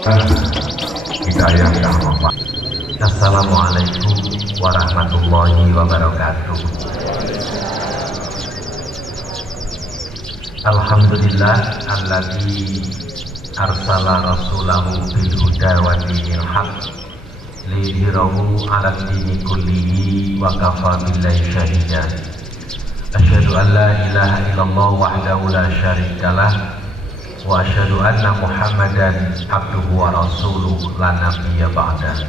hidayah rahmat. Assalamualaikum warahmatullahi wabarakatuh. Alhamdulillah alladzi arsala rasulahu bil huda wa dinil haq liyudhhirahu 'ala dini kullihi wa kafa billahi shahida. Asyhadu an la ilaha illallah wahdahu la syarikalah wa asyhadu anna Muhammadan abduhu wa rasuluhu la nabiyya ba'da.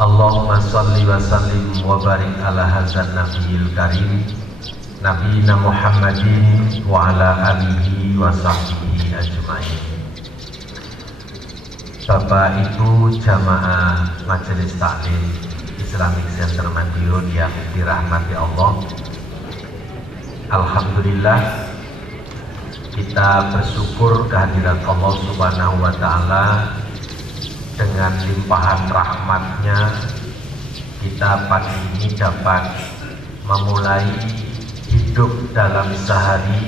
Allahumma shalli wa sallim wa barik ala hadzal nabiyil karim nabiyina Muhammadin wa ala alihi wa sahbihi ajmain. Bapak Ibu jamaah Majelis Taklim Islamic Center Madiun yang dirahmati Allah, alhamdulillah kita bersyukur kehadirat Allah Subhanahu wa Ta'ala. Dengan limpahan rahmatnya kita pagi ini dapat memulai hidup dalam sehari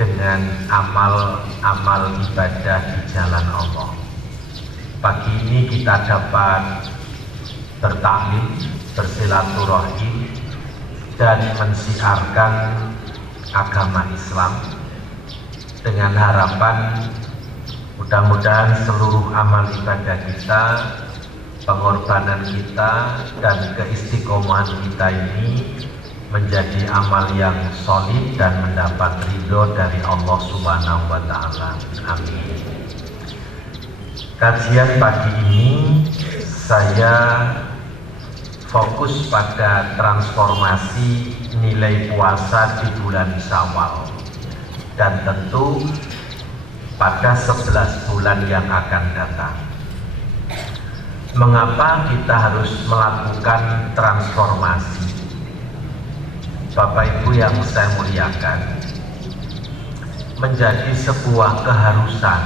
dengan amal-amal ibadah di jalan Allah. Pagi ini kita dapat bertaklim, bersilaturahim, dan mensiarkan agama Islam dengan harapan mudah-mudahan seluruh amal ibadah kita, pengorbanan kita, dan keistiqomahan kita ini menjadi amal yang solid dan mendapat ridho dari Allah Subhanahu wa Ta'ala. Amin. Kajian pagi ini saya fokus pada transformasi nilai puasa di bulan Syawal, dan tentu pada 11 bulan yang akan datang. Mengapa kita harus melakukan transformasi? Bapak Ibu yang saya muliakan, menjadi sebuah keharusan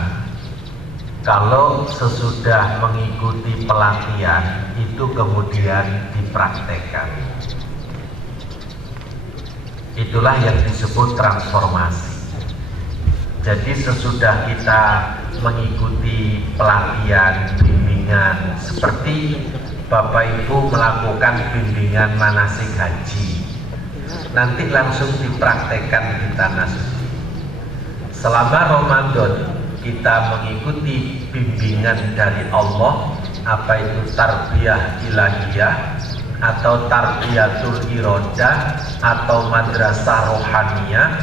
kalau sesudah mengikuti pelatihan itu kemudian dipraktekkan. Itulah yang disebut transformasi. Jadi sesudah kita mengikuti pelatihan, bimbingan, seperti Bapak Ibu melakukan bimbingan manasik haji, nanti langsung dipraktekkan di tanah suci. Selama Ramadan kita mengikuti bimbingan dari Allah, apa itu tarbiyah ilahiyah atau tarbiyatul irodah atau madrasah rohaniyah,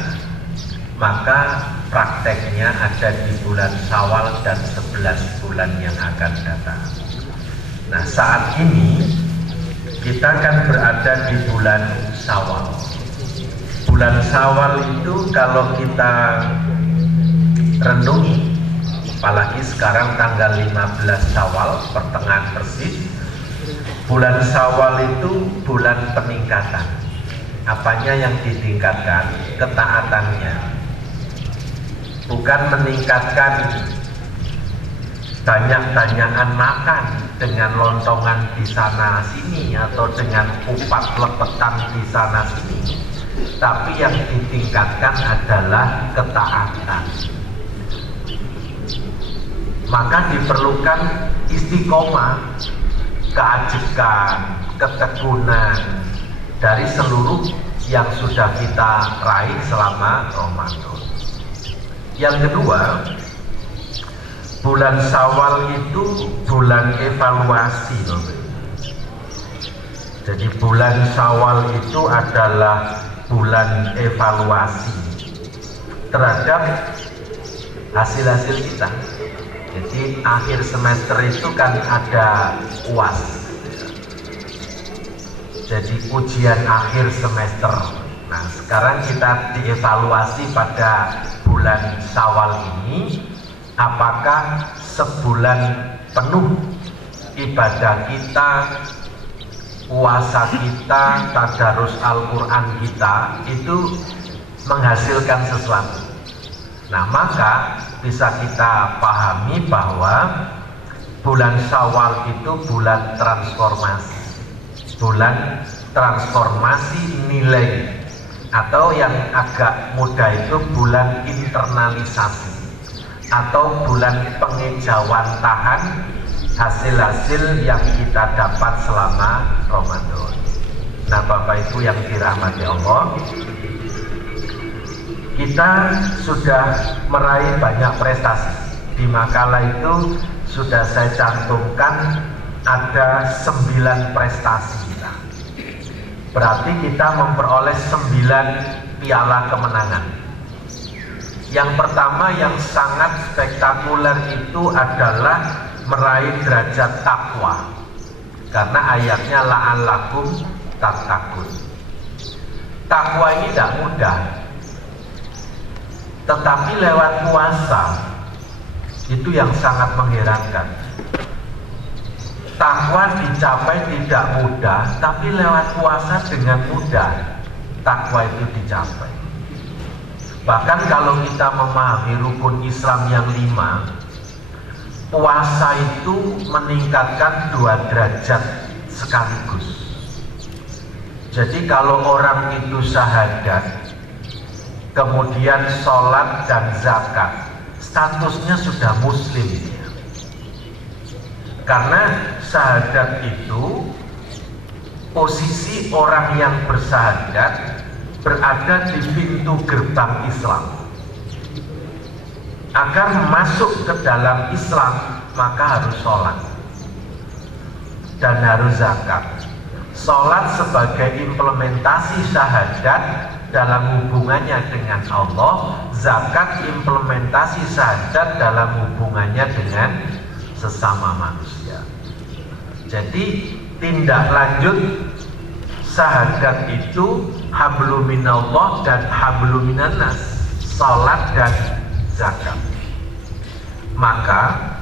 maka prakteknya ada di bulan Syawal dan 11 bulan yang akan datang. Nah, saat ini kita akan berada di bulan Syawal. Bulan Syawal itu kalau kita renungi, apalagi sekarang tanggal 15 Syawal, pertengahan persis, bulan Syawal itu bulan peningkatan. Apanya yang ditingkatkan? Ketaatannya. Bukan meningkatkan banyak-banyakan makan dengan lontongan di sana sini atau dengan kupat lepetan di sana sini, tapi yang ditingkatkan adalah ketaatan. Maka diperlukan istiqomah, keajikan, ketekunan dari seluruh yang sudah kita raih selama Ramadan. Yang kedua, bulan Syawal itu bulan evaluasi. Jadi bulan Syawal itu adalah bulan evaluasi terhadap hasil-hasil kita. Jadi akhir semester itu kan ada UAS. Jadi ujian akhir semester. Nah, sekarang kita dievaluasi pada bulan Syawal ini, apakah sebulan penuh ibadah kita, puasa kita, tadarus Al-Quran kita itu menghasilkan sesuatu. Nah, maka bisa kita pahami bahwa bulan Syawal itu bulan transformasi, bulan transformasi nilai, atau yang agak mudah itu bulan internalisasi. atau bulan pengejauhan tahan hasil-hasil yang kita dapat selama Ramadan. Nah, Bapak Ibu yang dirahmati Allah, kita sudah meraih banyak prestasi. Di makalah itu sudah saya cantumkan ada 9 prestasi kita. Berarti kita memperoleh 9 piala kemenangan. Yang pertama yang sangat spektakuler itu adalah meraih derajat takwa. Karena ayatnya la'allakum tattaqun. Takwa ini tidak mudah. Tetapi lewat puasa itu yang sangat mengherankan. Takwa dicapai tidak mudah, tapi lewat puasa dengan mudah takwa itu dicapai. Bahkan kalau kita memahami rukun Islam yang 5, puasa itu meningkatkan 2 derajat sekaligus. Jadi kalau orang itu syahadat, kemudian sholat dan zakat, statusnya sudah muslim. Karena syahadat itu posisi orang yang bersyahadat berada di pintu gerbang Islam. Agar masuk ke dalam Islam maka harus sholat dan harus zakat. Sholat sebagai implementasi syahadat dalam hubungannya dengan Allah, zakat implementasi syahadat dalam hubungannya dengan sesama manusia. Jadi tindak lanjut syahadat itu hablum minallah dan hablum minannas, sholat dan zakat. Maka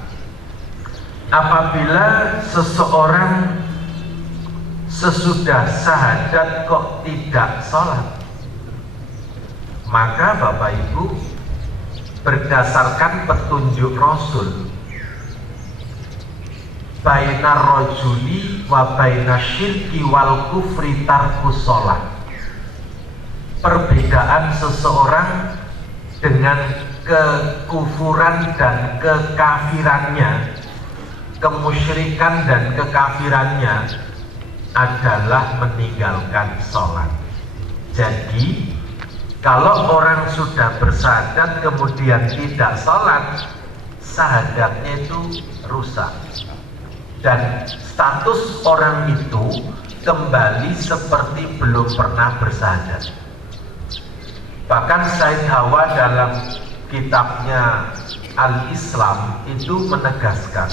apabila seseorang sesudah syahadat kok tidak sholat, maka Bapak Ibu, berdasarkan petunjuk Rasul, bainar rajuli wa bainas syirki wal kufri tarkus sholat. Perbedaan seseorang dengan kekufuran dan kekafirannya, kemusyrikan dan kekafirannya adalah meninggalkan sholat. Jadi kalau orang sudah bersyahadat kemudian tidak sholat, syahadatnya itu rusak dan status orang itu kembali seperti belum pernah bersyahadat. Bahkan Said Hawa dalam kitabnya Al-Islam itu menegaskan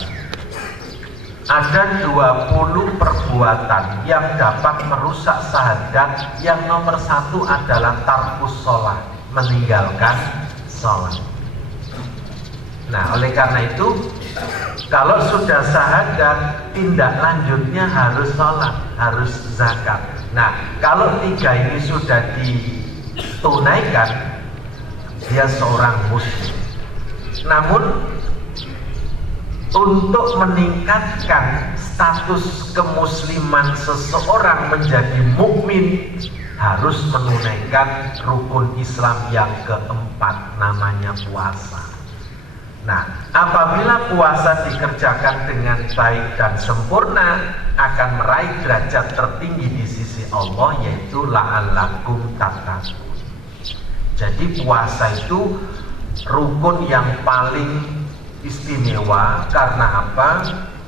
ada 20 perbuatan yang dapat merusak syahadat. Yang nomor 1 adalah tarkus sholat, meninggalkan sholat. Nah, oleh karena itu kalau sudah syahadat, tindak lanjutnya harus sholat, harus zakat. Nah, kalau 3 ini sudah ditunaikan, dia seorang muslim. Namun untuk meningkatkan status kemusliman seseorang menjadi mukmin, harus menunaikan rukun Islam yang keempat, namanya puasa. Nah, apabila puasa dikerjakan dengan baik dan sempurna, akan meraih derajat tertinggi di sisi Allah, yaitu la'allakum tattaqun. Jadi puasa itu rukun yang paling istimewa. Karena apa?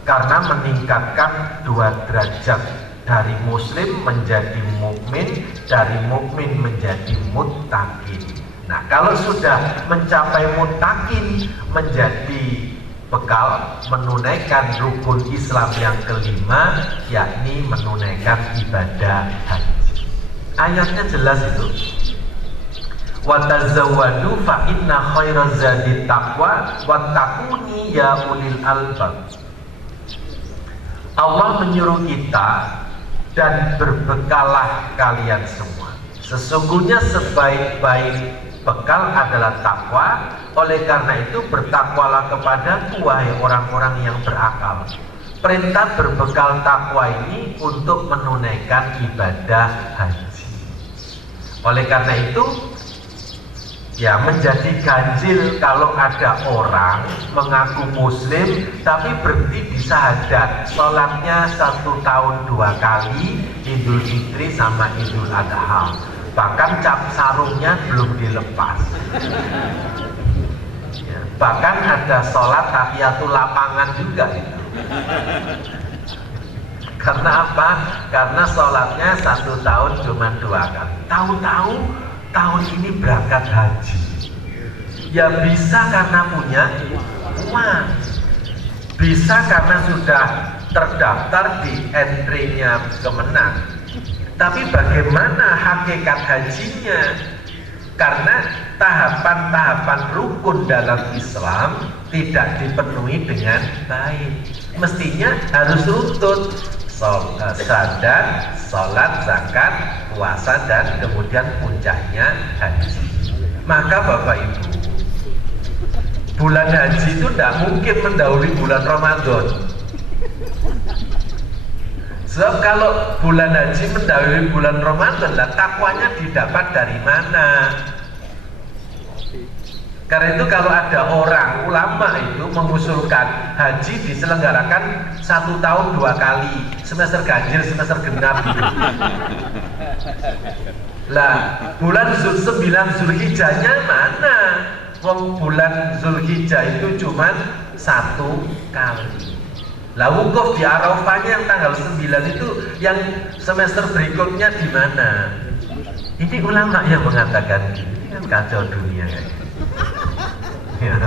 Karena meningkatkan 2 derajat, dari muslim menjadi mukmin, dari mukmin menjadi muttaqin. Nah, kalau sudah mencapai muttaqin, menjadi bekal menunaikan rukun Islam yang kelima, yakni menunaikan ibadah haji. Ayatnya jelas itu. Wa tazawwadu fa inna khairaz zadi taqwa wattaquni ya ulil albab. Allah menyuruh kita, dan berbekalah kalian semua. Sesungguhnya sebaik-baik bekal adalah takwa. Oleh karena itu bertakwalah kepadaku wahai orang-orang yang berakal. Perintah berbekal takwa ini untuk menunaikan ibadah haji. Oleh karena itu Ya, menjadi ganjil kalau ada orang mengaku muslim tapi berhenti di syahadat, sholatnya 1 tahun 2 kali, Idul Fitri sama Idul Adha, bahkan cap sarungnya belum dilepas. Ya, bahkan ada sholat tahiyatul lapangan juga itu. Karena apa? Karena sholatnya 1 tahun cuma 2 kali. Tahu-tahu tahun ini berangkat haji. Ya bisa karena punya uang, bisa karena sudah terdaftar di entry-nya Kemenang. Tapi bagaimana hakikat hajinya? Karena tahapan-tahapan rukun dalam Islam tidak dipenuhi dengan baik. Mestinya harus runtut: syahadat, sholat, zakat, puasa, dan kemudian puncaknya haji. Maka Bapak Ibu, bulan haji itu tidak mungkin mendahului bulan Ramadan. Sebab kalau bulan haji mendahului bulan Ramadan, takwanya didapat dari mana? Karena itu kalau ada orang ulama itu mengusulkan haji diselenggarakan 1 tahun 2 kali, semester ganjil, semester genap. Lah, bulan 9 Zulhijjahnya mana? Bulan Zulhijjah itu cuma 1 kali. Lah, wukuf di Arafahnya yang tanggal 9 itu, yang semester berikutnya di mana? Ini ulama yang mengatakan ini kan kacau dunia kayak gitu. Ya.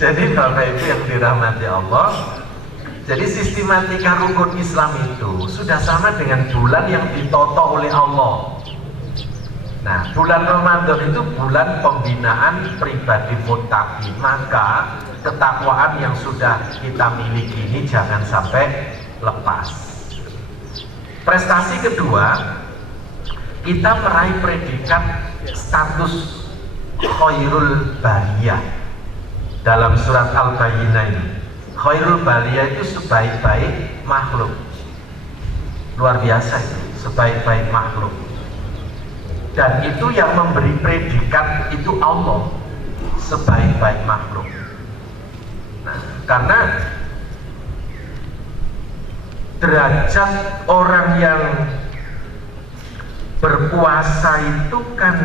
Jadi Bapak Ibu yang dirahmati Allah, jadi sistematika rukun Islam itu sudah sama dengan bulan yang ditoto oleh Allah. Nah, bulan Ramadan itu bulan pembinaan pribadi muttaqi, maka ketakwaan yang sudah kita miliki ini jangan sampai lepas. Prestasi kedua, kita meraih predikat status khairul bariyah. Dalam surat Al-Bayyinah ini, khairul bariyah itu sebaik-baik makhluk. Luar biasa itu, sebaik-baik makhluk. Dan itu yang memberi predikat itu Allah, sebaik-baik makhluk. Nah, karena derajat orang yang berpuasa itu kan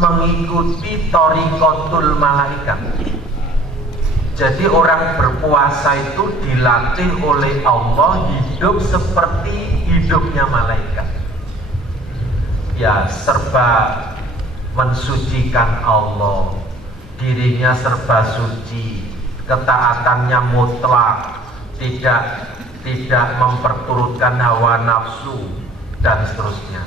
mengikuti thariqatul malaikat. Jadi orang berpuasa itu dilatih oleh Allah hidup seperti hidupnya malaikat. Ya, serba mensucikan Allah, dirinya serba suci, ketaatannya mutlak, tidak memperturutkan hawa nafsu dan seterusnya.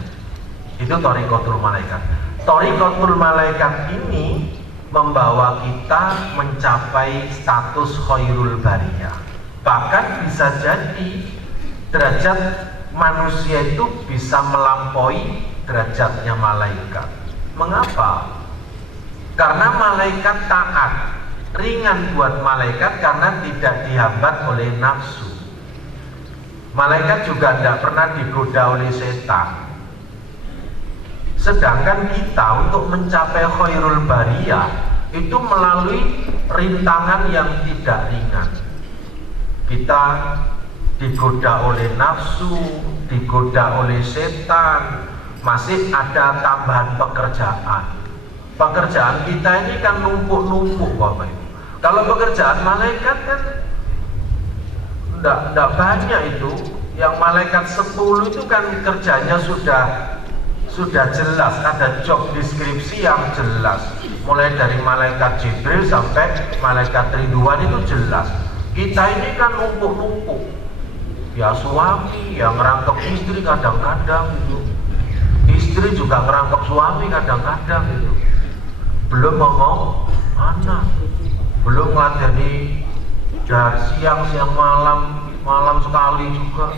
Itu thariqatul malaikat. Thariqatul malaikat ini membawa kita mencapai status khairul bariyah. Bahkan bisa jadi derajat manusia itu bisa melampaui derajatnya malaikat. Mengapa? Karena malaikat taat, ringan buat malaikat karena tidak dihambat oleh nafsu. Malaikat juga tidak pernah digoda oleh setan. Sedangkan kita untuk mencapai khairul bariyah itu melalui rintangan yang tidak ringan. Kita digoda oleh nafsu, digoda oleh setan, masih ada tambahan pekerjaan. Pekerjaan kita ini kan numpuk-numpuk Bapak Ibu. Kalau pekerjaan malaikat kan tidak banyak itu. Yang malaikat 10 itu kan kerjanya sudah jelas, ada job deskripsi yang jelas. Mulai dari malaikat Jibril sampai malaikat Ridwan itu jelas. Kita ini kan numpuk-numpuk. Ya suami yang ngerangkep istri kadang-kadang gitu. Istri juga ngerangkep suami kadang-kadang gitu. Belum ngomong anak, belum ngadani dari siang malam sekali juga.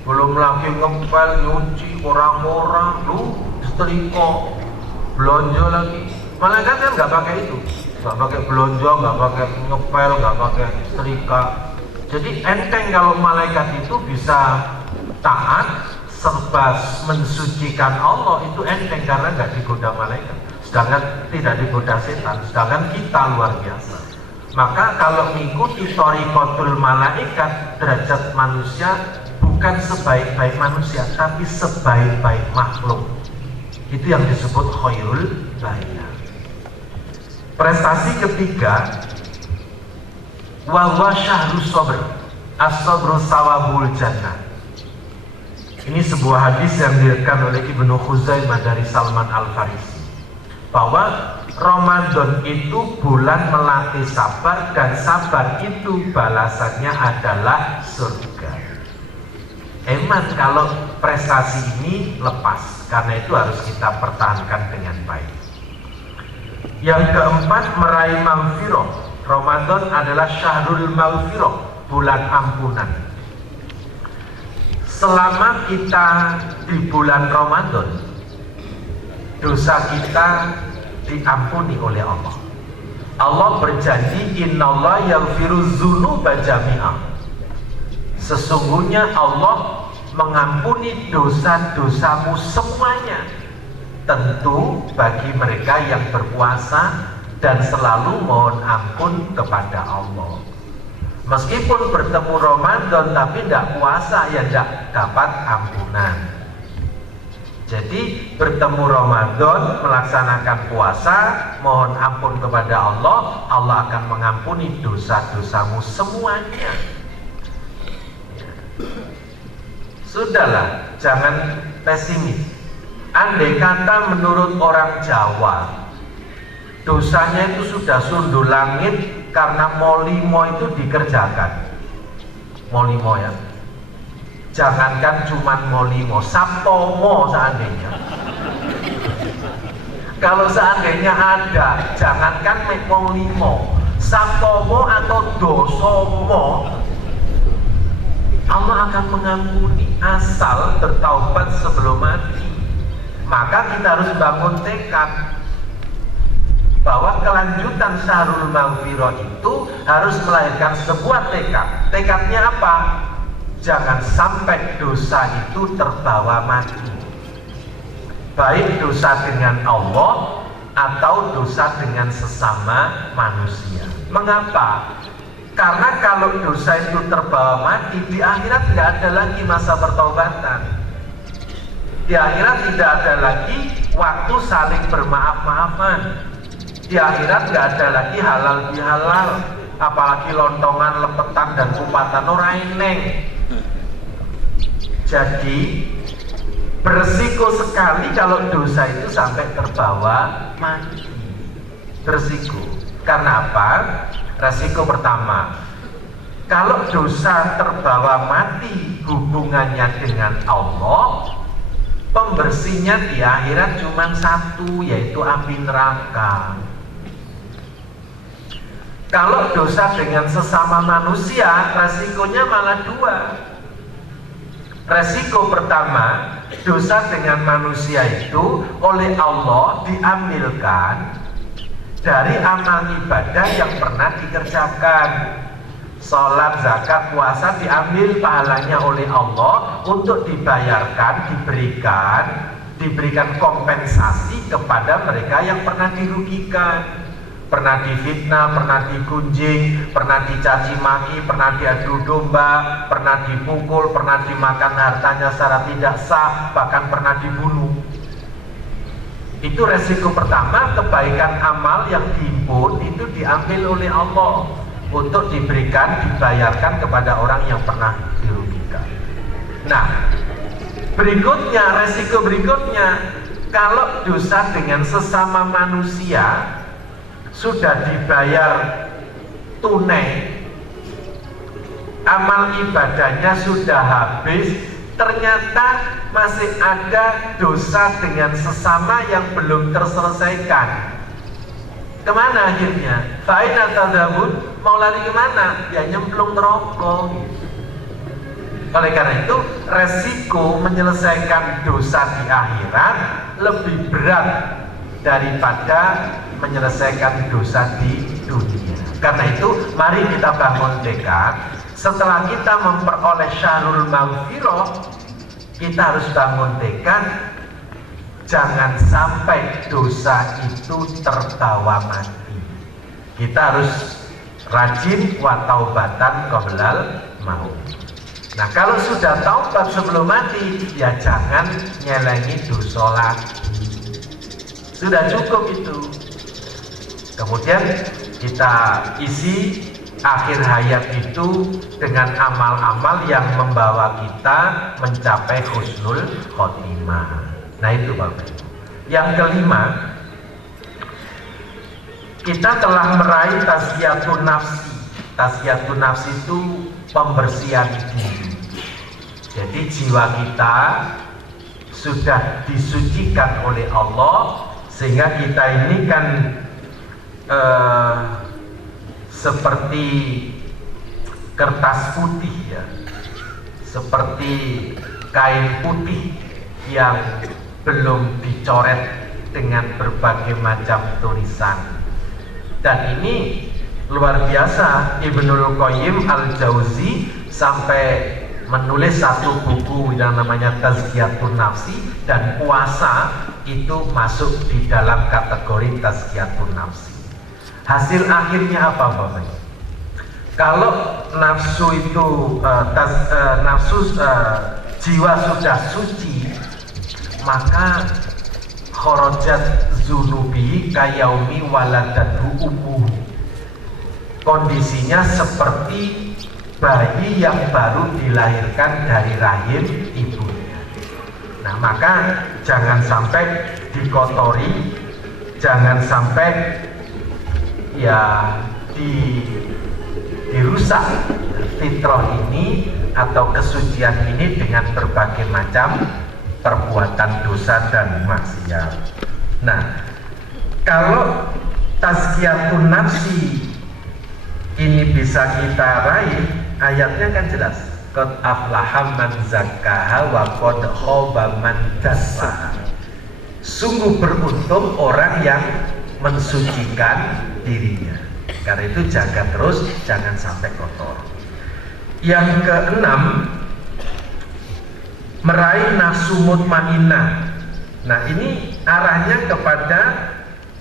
Belum lagi ngepel, nyuci, korak-korak, setrika, belanja lagi. Malaikat kan nggak pakai itu, nggak pakai belanja, nggak pakai ngepel, nggak pakai setrika. Jadi enteng kalau malaikat itu bisa taat serba mensucikan Allah itu enteng karena nggak digoda malaikat, sedangkan tidak digoda setan, sedangkan kita luar biasa. Maka kalau mengikuti thariqatul malaikat, derajat manusia bukan sebaik-baik manusia, tapi sebaik-baik makhluk. Itu yang disebut khairul bariyah. Prestasi ketiga, wa huwa syahrus sabr, as-sabru sawabul jannah. Ini sebuah hadis yang diriwayatkan oleh Ibnu Khuzaimah dari Salman Al-Farisi, bahwa Ramadan itu bulan melatih sabar, dan sabar itu balasannya adalah surga. Eman kalau prestasi ini lepas, karena itu harus kita pertahankan dengan baik. Yang keempat, meraih maghfirah. Ramadan adalah syahrul maghfirah, bulan ampunan. Selama kita di bulan Ramadan, dosa kita diampuni oleh Allah. Allah berjanji, innallaha yaghfiru dzunuba jami'ah. Sesungguhnya Allah mengampuni dosa-dosamu semuanya. Tentu bagi mereka yang berpuasa dan selalu mohon ampun kepada Allah. Meskipun bertemu Ramadan tapi tidak puasa, ya tidak dapat ampunan. Jadi bertemu Ramadan, melaksanakan puasa, mohon ampun kepada Allah, Allah akan mengampuni dosa-dosamu semuanya. Sudahlah, jangan pesimis. Andai kata menurut orang Jawa, dosanya itu sudah sundul langit karena molimo itu dikerjakan. Molimo ya. Jangankan cuman molimo, sapomo seandainya. Kalau seandainya ada, jangankan molimo, sapomo atau dosomo, Allah akan mengampuni asal bertaubat sebelum mati. Maka kita harus bangun tekad bahwa kelanjutan syahrul maghfirah itu harus melahirkan sebuah tekad. Tekadnya apa? Jangan sampai dosa itu terbawa mati, baik dosa dengan Allah atau dosa dengan sesama manusia. Mengapa? Karena kalau dosa itu terbawa mati, di akhirat tidak ada lagi masa pertaubatan. Di akhirat tidak ada lagi waktu saling bermaaf-maafan. Di akhirat tidak ada lagi halal bihalal, apalagi lontongan, lepetan dan kupatan ora eneng. Jadi berisiko sekali kalau dosa itu sampai terbawa mati. Berisiko. Karena apa? Resiko pertama, kalau dosa terbawa mati hubungannya dengan Allah, pembersihnya di akhirat cuma satu, yaitu api neraka. Kalau dosa dengan sesama manusia, resikonya malah dua. Resiko pertama, dosa dengan manusia itu oleh Allah diambilkan dari amal ibadah yang pernah dikerjakan. Sholat, zakat, puasa diambil pahalanya oleh Allah untuk dibayarkan, diberikan kompensasi kepada mereka yang pernah dirugikan. Pernah difitnah, pernah digunjing, pernah dicaci maki, pernah diadu domba, pernah dipukul, pernah dimakan hartanya secara tidak sah, bahkan pernah dibunuh. Itu resiko pertama, kebaikan amal yang dihimpun itu diambil oleh Allah untuk dibayarkan kepada orang yang pernah dirugikan. Nah, berikutnya, resiko berikutnya, kalau dosa dengan sesama manusia sudah dibayar tunai, amal ibadahnya sudah habis, ternyata masih ada dosa dengan sesama yang belum terselesaikan. Kemana akhirnya? Fa'ina tadabun, mau lari kemana? Ya nyemplung neraka. Oleh karena itu, resiko menyelesaikan dosa di akhirat lebih berat daripada menyelesaikan dosa di dunia. Karena itu, mari kita bangun tekad. Setelah kita memperoleh syahrul maghfirah, kita harus bangun tekad, jangan sampai dosa itu terbawa mati. Kita harus rajin wa taubatan qoblal maut. Nah, kalau sudah taubat sebelum mati, ya jangan nyelengi dosa lagi. Sudah cukup itu. Kemudian kita isi akhir hayat itu dengan amal-amal yang membawa kita mencapai husnul khotimah. Nah, itu Bapak Ibu. Yang kelima, kita telah meraih tazkiyatun nafsi. Tazkiyatun nafsi itu pembersihan diri. Jadi jiwa kita sudah disucikan oleh Allah, sehingga kita ini kan seperti kertas putih ya, seperti kain putih yang belum dicoret dengan berbagai macam tulisan. Dan ini luar biasa, Ibnul Qayyim Al-Jauzi sampai menulis satu buku yang namanya Tazkiyatun Nafsi, dan puasa itu masuk di dalam kategori Tazkiyatun Nafsi. Hasil akhirnya apa Bapak? Kalau nafsu itu jiwa sudah suci, maka kharajat zunubi kayaumi waladatu ummuh. Kondisinya seperti bayi yang baru dilahirkan dari rahim ibunya. Nah, maka jangan sampai dikotori, jangan sampai ya dirusak fitrah ini atau kesucian ini dengan berbagai macam perbuatan dosa dan maksiat. Nah, kalau tazkiyatun nafsi ini bisa kita raih, ayatnya kan jelas, qad aflaha man zakkaha wa qad khaba man dassaha. Sungguh beruntung orang yang mensucikan dirinya. Karena itu jaga terus, jangan sampai kotor. Yang keenam, meraih nafsu mutmainnah. Nah, ini arahnya kepada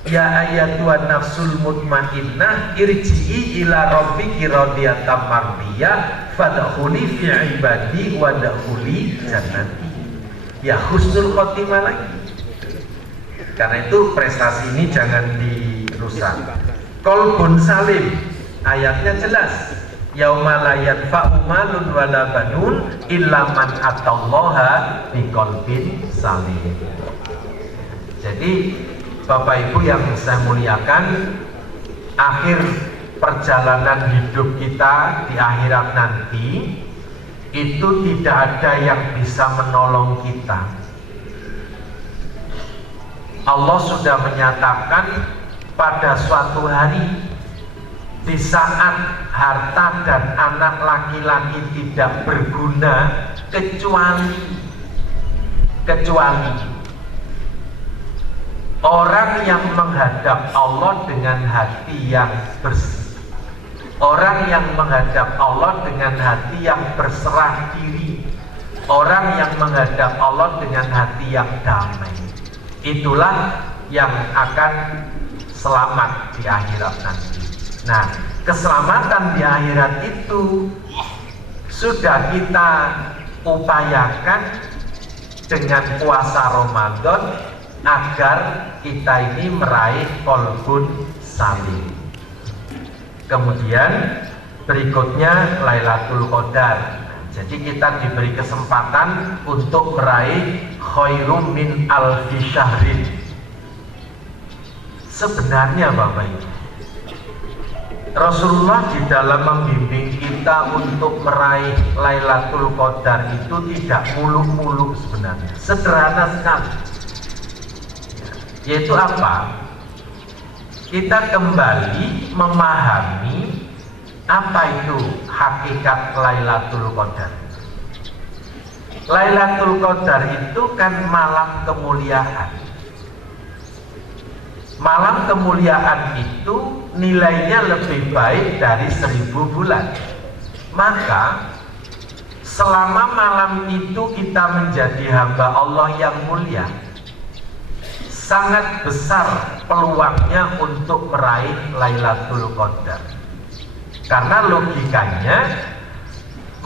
ya ayyatuhan nafsul mutmainnah irji'i ila rabbiki radiyatan mardiyah fadkhuli fi ibadi wadkhuli jannati. Ya husnul khotimah lagi. Karena itu prestasi ini jangan dirusak. Qalbun salim, ayatnya jelas, yauma la yanfa'u malun wala banun illa man atallaha biqalbin salim. Jadi Bapak Ibu yang saya muliakan, akhir perjalanan hidup kita di akhirat nanti itu tidak ada yang bisa menolong kita. Allah sudah menyatakan pada suatu hari, di saat harta dan anak laki-laki tidak berguna kecuali orang yang menghadap Allah dengan hati yang bersih, orang yang menghadap Allah dengan hati yang berserah diri, orang yang menghadap Allah dengan hati yang damai. Itulah yang akan selamat di akhirat nanti. Nah, keselamatan di akhirat itu sudah kita upayakan dengan puasa Ramadan agar kita ini meraih qalbun salim. Kemudian berikutnya Lailatul Qadar. Jadi kita diberi kesempatan untuk meraih khairum min alfi syahrin. Sebenarnya Bapak Ibu, Rasulullah di dalam membimbing kita untuk meraih Lailatul Qadar itu tidak muluk-muluk sebenarnya, sederhana sekali. Yaitu apa? Kita kembali memahami apa itu hakikat Lailatul Qadar. Lailatul Qadar itu kan malam kemuliaan. Malam kemuliaan itu nilainya lebih baik dari 1000 bulan. Maka selama malam itu kita menjadi hamba Allah yang mulia, sangat besar peluangnya untuk meraih Lailatul Qadar. Karena logikanya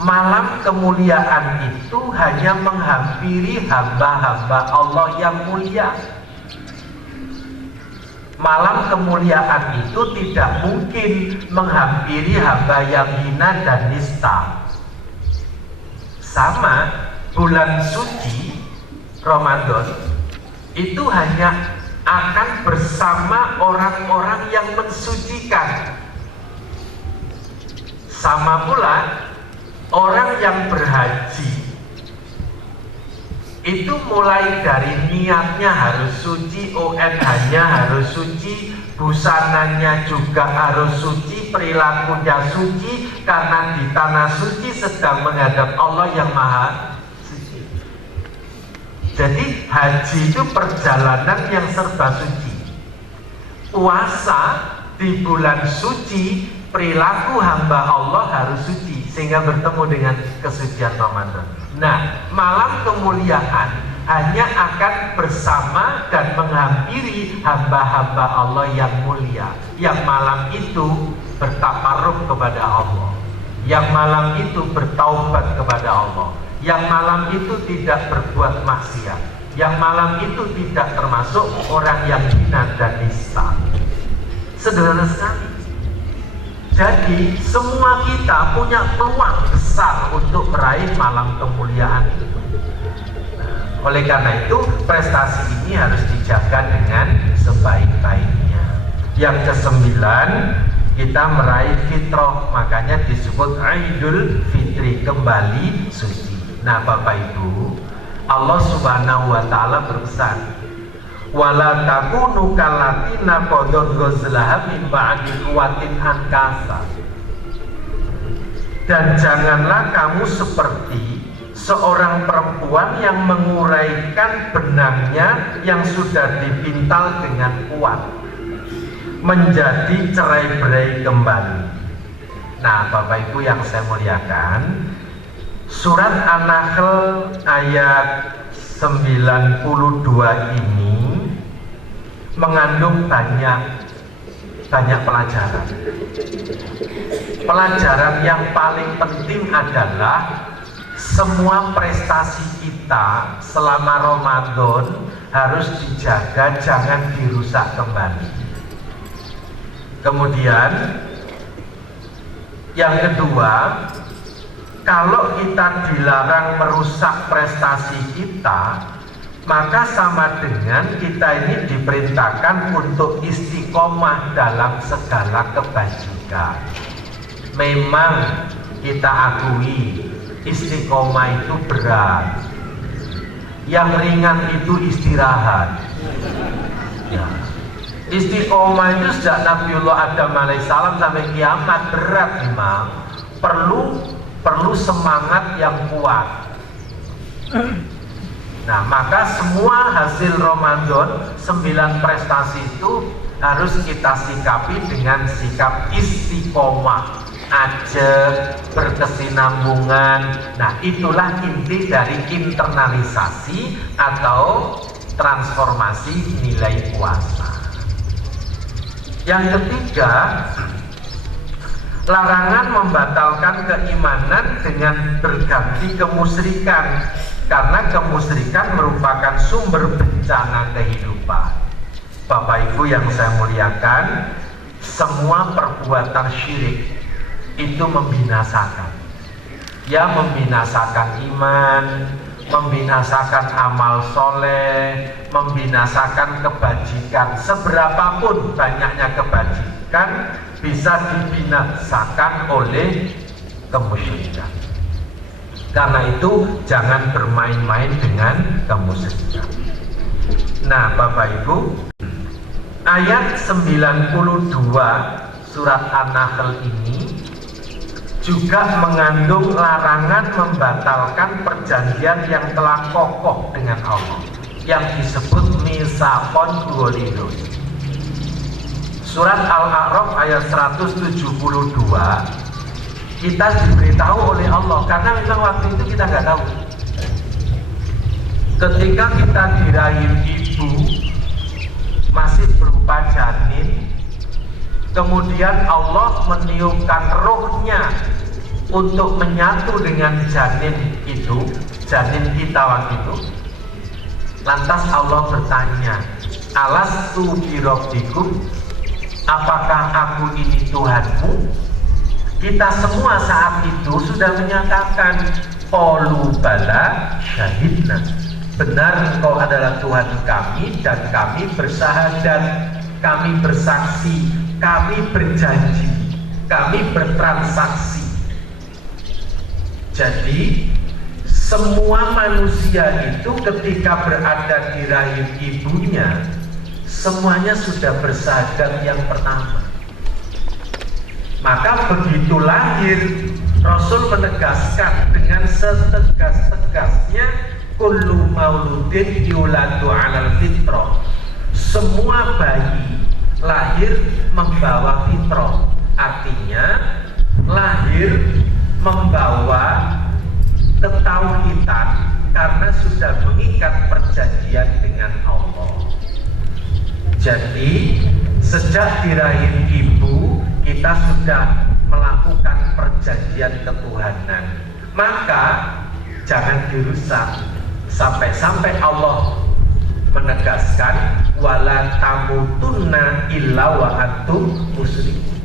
malam kemuliaan itu hanya menghampiri hamba-hamba Allah yang mulia. Malam kemuliaan itu tidak mungkin menghampiri hamba yang hina dan nista. Sama bulan suci Ramadan itu hanya akan bersama orang-orang yang mensucikan. Sama pula orang yang berhaji itu mulai dari niatnya harus suci, ONH-nya harus suci, busananya juga harus suci, perilakunya suci, karena di tanah suci sedang menghadap Allah yang maha suci. Jadi haji itu perjalanan yang serba suci. Puasa di bulan suci, perilaku hamba Allah harus suci sehingga bertemu dengan kesucian Ramadan. Nah, malam kemuliaan hanya akan bersama dan menghampiri hamba-hamba Allah yang mulia, yang malam itu bertakarruf kepada Allah, yang malam itu bertaubat kepada Allah, yang malam itu tidak berbuat maksiat, yang malam itu tidak termasuk orang yang hina dan nista. Sederhana sekali. Jadi semua kita punya peluang besar untuk meraih malam kemuliaan itu. Oleh karena itu prestasi ini harus dijaga dengan sebaik-baiknya. Yang kesembilan, kita meraih fitrah, makanya disebut Idul Fitri, kembali suci. Nah Bapak Ibu, Allah Subhanahu wa Ta'ala berpesan, wala takunu kalatina qadon ghazlaha min ba'di quwwatin ankasa. Dan janganlah kamu seperti seorang perempuan yang menguraikan benangnya yang sudah dipintal dengan kuat menjadi cerai-berai kembali. Nah Bapak Ibu yang saya muliakan, surat An-Nahl ayat 92 ini mengandung banyak pelajaran. Pelajaran yang paling penting adalah semua prestasi kita selama Ramadan harus dijaga, jangan dirusak kembali. Kemudian yang kedua, kalau kita dilarang merusak prestasi kita, maka sama dengan kita ini diperintahkan untuk istiqomah dalam segala kebajikan. Memang kita akui istiqomah itu berat, yang ringan itu istirahat. Ya. Istiqomah itu sejak Nabiullah Adam alaihissalam sampai kiamat berat memang, perlu semangat yang kuat. Nah maka semua hasil Ramadan 9 prestasi itu harus kita sikapi dengan sikap istiqomah, ajak, berkesinambungan. Nah itulah inti dari internalisasi atau transformasi nilai puasa. Yang ketiga, larangan membatalkan keimanan dengan berganti kemusyrikan, karena kemusyrikan merupakan sumber bencana kehidupan. Bapak Ibu yang saya muliakan, semua perbuatan syirik itu membinasakan. Ya, membinasakan iman, membinasakan amal soleh, membinasakan kebajikan. Seberapapun banyaknya kebajikan bisa dibinasakan oleh kemusyrikan. Karena itu jangan bermain-main dengan kemusyrikan. Nah Bapak Ibu, ayat 92 surat An-Nahl ini juga mengandung larangan membatalkan perjanjian yang telah kokoh dengan Allah, yang disebut misaqon ghalidhun. Surat Al-A'raf ayat 172 Kita diberitahu oleh Allah, karena memang waktu itu kita nggak tahu. Ketika kita di rahim ibu masih berupa janin, kemudian Allah meniupkan rohnya untuk menyatu dengan janin itu, janin kita waktu itu. Lantas Allah bertanya, alastu birabbikum, apakah aku ini Tuhanmu? Kita semua saat itu sudah menyatakan, qalu bala syahidna, benar engkau adalah Tuhan kami dan kami bersahadat, kami bersaksi, kami berjanji, kami bertransaksi. Jadi semua manusia itu ketika berada di rahim ibunya, semuanya sudah bersahadat yang pertama. Maka begitu lahir, Rasul menegaskan dengan setegas-tegasnya, kullu mauludin yuladu 'alal fitrah. Semua bayi lahir membawa fitrah. Artinya lahir membawa ketauhidan karena sudah mengikat perjanjian dengan Allah. Jadi sejak di rahim ibu kita sudah melakukan perjanjian ketuhanan, maka jangan dirusak sampai-sampai Allah menegaskan wala tamutunna illa wa antum muslimun.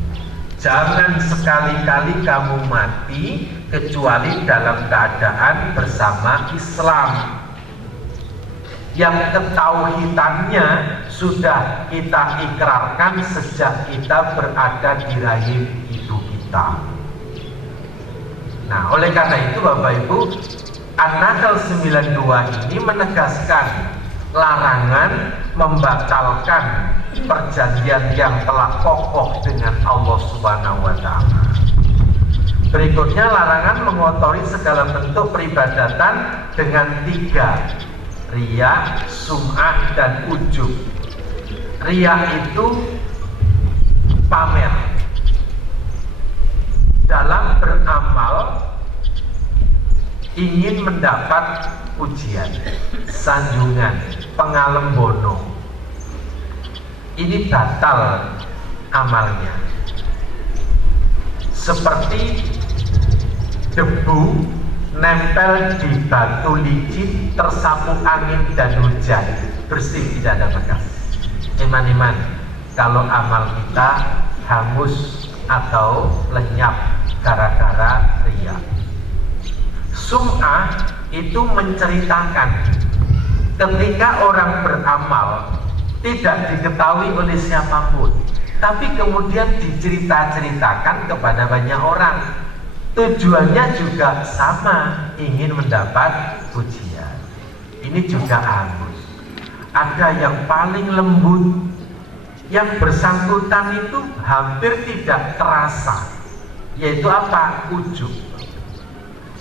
Jangan sekali-kali kamu mati kecuali dalam keadaan bersama Islam, yang ketauhidannya sudah kita ikrarkan sejak kita berada di rahim ibu kita. Nah, oleh karena itu Bapak Ibu, An-Nahl 92 ini menegaskan larangan membatalkan perjanjian yang telah kokoh dengan Allah Subhanahu wa Ta'ala. Berikutnya, larangan mengotori segala bentuk peribadatan dengan 3: riya, sum'ah, dan ujub. Riya itu pamer. Dalam beramal ingin mendapat pujian, sanjungan, pengalembono. Ini batal amalnya. Seperti debu nempel di batu licin, tersapu angin dan hujan, bersih, tidak ada bekas. Iman-iman kalau amal kita hangus atau lenyap gara-gara riya. Sum'ah itu menceritakan ketika orang beramal tidak diketahui oleh siapapun, tapi kemudian dicerita-ceritakan kepada banyak orang. Tujuannya juga sama, ingin mendapat pujian. Ini juga hangus. Ada yang paling lembut, yang bersangkutan itu hampir tidak terasa, yaitu apa? Ujub.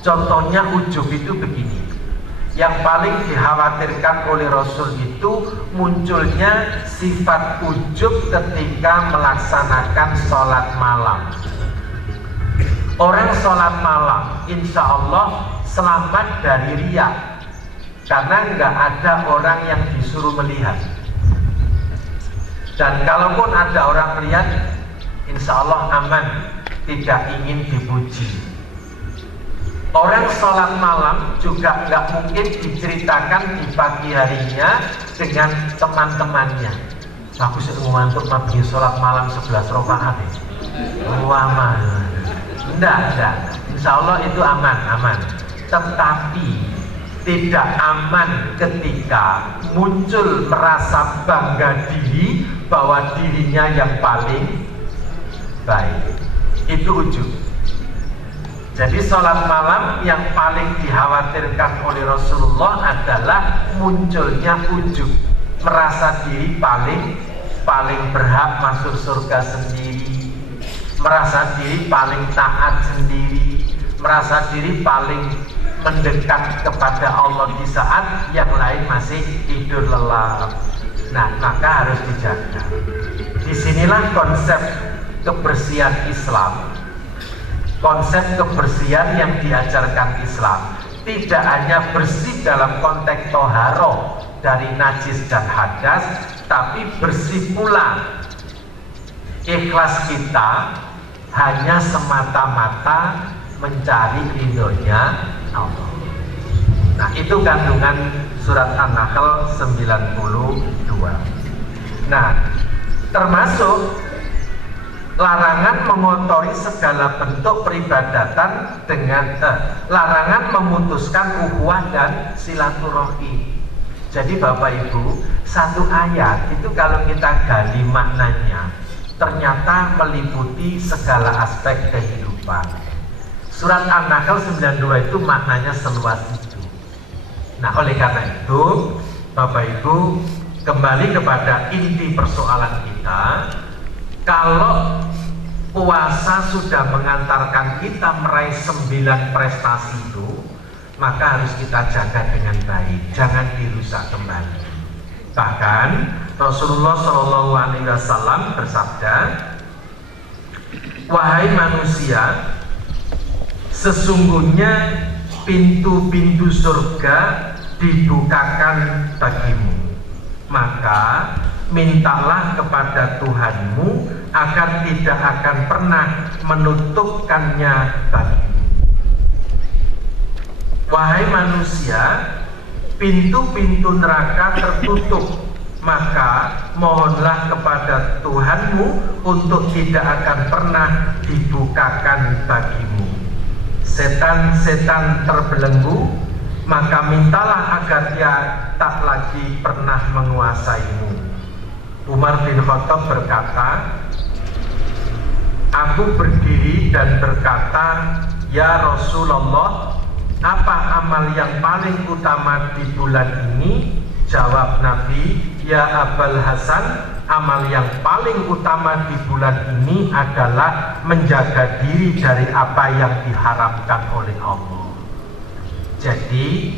Contohnya ujub itu begini. Yang paling dikhawatirkan oleh Rasul itu munculnya sifat ujub ketika melaksanakan sholat malam. Orang sholat malam insya Allah selamat dari riya, karena nggak ada orang yang disuruh melihat. Dan kalaupun ada orang melihat, insya Allah aman, tidak ingin dipuji. Orang sholat malam juga nggak mungkin diceritakan di pagi harinya dengan teman-temannya. Aku sedang ngantuk mabdi sholat malam 11 rakaat. Aman. Enggak. Insya Allah itu aman. Tetapi tidak aman ketika muncul merasa bangga diri bahwa dirinya yang paling baik. Itu ujub. Jadi sholat malam yang paling dikhawatirkan oleh Rasulullah adalah munculnya ujub, merasa diri paling berhak masuk surga sendiri, merasa diri paling taat sendiri, merasa diri paling mendekat kepada Allah di saat yang lain masih tidur lelap. Nah, maka harus dijaga. Disinilah konsep kebersihan Islam. konsep kebersihan yang diajarkan Islam tidak hanya bersih dalam konteks toharo dari najis dan hadas, tapi bersih pula ikhlas kita hanya semata-mata mencari ridhonya Allah. Nah, itu kandungan surat An-Nahl 92. Nah, termasuk larangan mengotori segala bentuk peribadatan dengan larangan memutuskan ukhuwah dan silaturahim. Jadi Bapak Ibu, satu ayat itu kalau kita gali maknanya ternyata meliputi segala aspek kehidupan. Surat An-Nahl 92 itu maknanya seluas itu. Nah, oleh karena itu Bapak Ibu, kembali kepada inti persoalan kita. Kalau puasa sudah mengantarkan kita meraih 9 prestasi itu, maka harus kita jaga dengan baik, jangan dirusak kembali. Bahkan Rasulullah SAW bersabda, wahai manusia, sesungguhnya pintu-pintu surga dibukakan bagimu, maka mintalah kepada Tuhanmu agar tidak akan pernah menutupkannya bagimu. Wahai manusia, pintu-pintu neraka tertutup, maka mohonlah kepada Tuhanmu untuk tidak akan pernah dibukakan bagimu. Setan-setan terbelenggu, maka mintalah agar dia tak lagi pernah menguasaimu. Umar bin Khattab berkata, aku berdiri dan berkata, ya Rasulullah, apa amal yang paling utama di bulan ini? Jawab Nabi, ya Abul Hasan, amal yang paling utama di bulan ini adalah menjaga diri dari apa yang diharamkan oleh Allah. Jadi